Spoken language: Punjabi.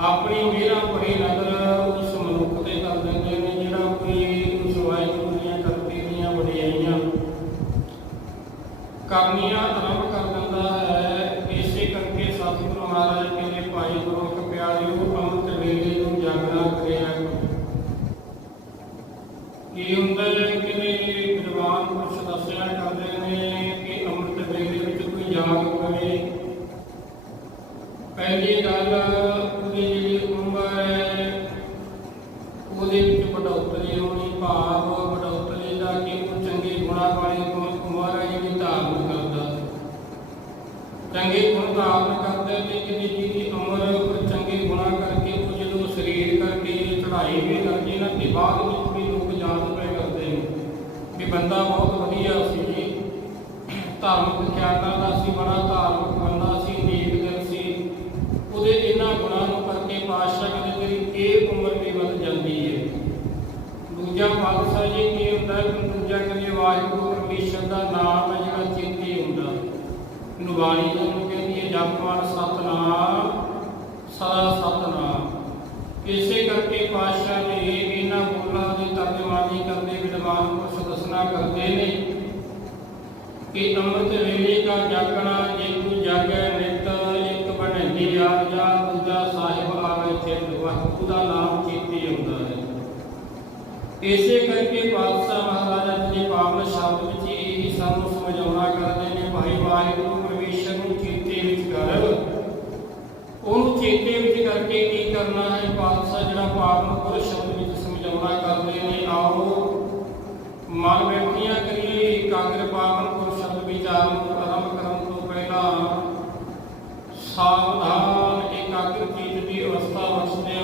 ਆਪਣੀ ਮੇਰਾ ਭਰੀ ਨਜ਼ਰ ਉਸ ਮਨੁੱਖ ਤੇ ਕਰ ਦਿੰਦੇ ਨੇ, ਜਿਹੜਾ ਕੋਈ ਉਸ ਵਾਹਿਗੁਰੂ ਦੀਆਂ ਕਰਤੀ ਦੀਆਂ ਵਡਿਆਈਆਂ ਕਰਨੀਆਂ ਆਰੰਭ ਕਰ ਦਿੰਦਾ ਹੈ, ਇਸੇ ਕਰਕੇ ਸਤਿਗੁਰੂ ਮਹਾਰਾਜ ਕਹਿੰਦੇ ਭਾਈ ਗੁਰਮੁਖ ਪਿਆਰਿਓ, ਅੰਮ੍ਰਿਤ ਵੇਲੇ ਨੂੰ ਜਾਗਣਾ ਕਰਿਆ ਕੀ ਹੁੰਦਾ ਹੈ ਕਿ ਵਿਦਵਾਨ ਪੁਰਸ਼ ਦੱਸਿਆ ਕਰਦੇ ਨੇ ਕਿ ਅੰਮ੍ਰਿਤ ਵੇਲੇ ਵਿੱਚ ਕੋਈ ਜਾਗ ਪਵੇ? ਪਹਿਲੀ ਗੱਲ ਉਹਦੇ ਹੋਣੀ ਭਾਵ ਵਧੋਤਰੀ ਦਾ ਕਿ ਉਹ ਚੰਗੇ ਗੁਣਾਂ ਵਾਲੀ ਉਮ- ਉਮਰ ਹੈ ਧਾਰਨ ਕਰਦਾ ਚੰਗੇ ਗੁਣ ਧਾਰਨ ਕਰਦਾ ਤੇ ਜਿਹਦੀ ਜਿਹਦੀ ਉਮਰ ਉਹ ਚੰਗੇ ਗੁਣਾਂ ਕਰਕੇ ਉਹ ਜਦੋਂ ਸਰੀਰ ਕਰਕੇ ਚੜ੍ਹਾਈ ਵੀ ਕਰਦੇ ਨਾ ਤੇ ਬਾਅਦ ਵਿੱਚ ਵੀ ਲੋਕ ਯਾਦ ਪੈ ਕਰਦੇ ਨੇ। ਵੀ ਬੰਦਾ ਬਹੁਤ ਵਧੀਆ ਸੀ ਜੀ। ਧਾਰਮਿਕ ਖਿਆਲਾਂ ਦਾ ਸੀ, ਬੜਾ ਧਾਰਮਿਕ ਬੰਦਾ ਸੀ ਨੇਕ ਦਿਲ ਸੀ ਉਹਦੇ ਇਹਨਾਂ ਗੁਣਾਂ ਨੂੰ ਕਰਕੇ ਪਾਤਸ਼ਾਹ ਕਹਿੰਦੇ ਤੇਰੀ ਇਹ ਉਮਰ ਵੀ ਵੱਧ ਜਾਂਦੀ ਹੈ ਦੂਜਾ ਪਾਤਸ਼ਾਹ ਜੀ ਕੀ ਹੁੰਦਾ ਹੈ? ਕਿ ਦੂਜਾ ਕਹਿੰਦੇ ਵਾਹਿਗੁਰੂ ਪਰਮੇਸ਼ਰ ਦਾ ਨਾਮ ਹੈ ਜਿਹੜਾ ਚਿੰਤੇ ਹੁੰਦਾ। ਨੁਬਾਣੀ ਜਿਹਨੂੰ ਕਹਿੰਦੀ ਹੈ, ਜਪਮਾਨ ਸਤਨਾਮ, ਸਦਾ ਸਤਨਾਮ। ਇਸੇ ਕਰਕੇ ਪਾਤਸ਼ਾਹ ਜੀ ਇਹਨਾਂ ਬੋਲਾਂ ਦੀ ਤਰਜਮਾਨੀ ਕਰਦੇ, ਵਿਦਵਾਨ ਪੁਰਸ਼ ਦੱਸਣਾ ਕਰਦੇ ਨੇ ਕਿ ਅੰਮ੍ਰਿਤ ਵੇਲੇ ਦਾ ਜਾਗਣਾ, ਜੇ ਕੋਈ ਜਾਗੈ ਨਿਤ, ਇੱਕ ਬਣਦੀ ਆ ਜਾਂ ਦੂਜਾ ਸਾਹਿਬ ਆਵੇ ਚਿਤ ਵਾਹਿਗੁਰੂ ਦਾ ਨਾਮ ਚੇਤੇ ਆਉਂਦਾ ਹੈ। ਇਸੇ ਕਰਕੇ ਪਾਤਸ਼ਾਹ ਮਹਾਰਾਜਾ ਜੀ ਪਾਵਨ ਸ਼ਬਦ ਵਿੱਚ ਇਹ ਸਾਨੂੰ ਸਮਝਾਉਣਾ ਕਰਦੇ ਨੇ, ਭਾਈ ਵਾਹਿਗੁਰੂ, ਪਰਮੇਸ਼ਰ ਨੂੰ ਚੇਤੇ ਵਿੱਚ ਕਰ। ਉਹਨੂੰ ਚੇਤੇ ਵਿੱਚ ਕਰਕੇ ਕੀ ਕਰਨਾ ਹੈ? ਪਾਤਸ਼ਾਹ ਜਿਹੜਾ ਪਾਵਨ ਪੁਰ ਸ਼ਬਦ ਵਿੱਚ ਸਮਝਾਉਣਾ ਕਰਦੇ ਨੇ, ਆਓ, ਮਨ ਬੈਠੀਆਂ ਕਰੀਏ, ਇਕਾਗਰ ਪਾਵਨ ਪੁਰ ਸ਼ਬਦ ਵਿਚਾਰਨ ਨੂੰ ਆਰੰਭ ਕਰਨ ਤੋਂ ਪਹਿਲਾਂ ਸਾਵਧਾਨ, ਇਕਾਗਰ ਚੀਤ ਦੀ ਅਵਸਥਾ ਵਸਦੇ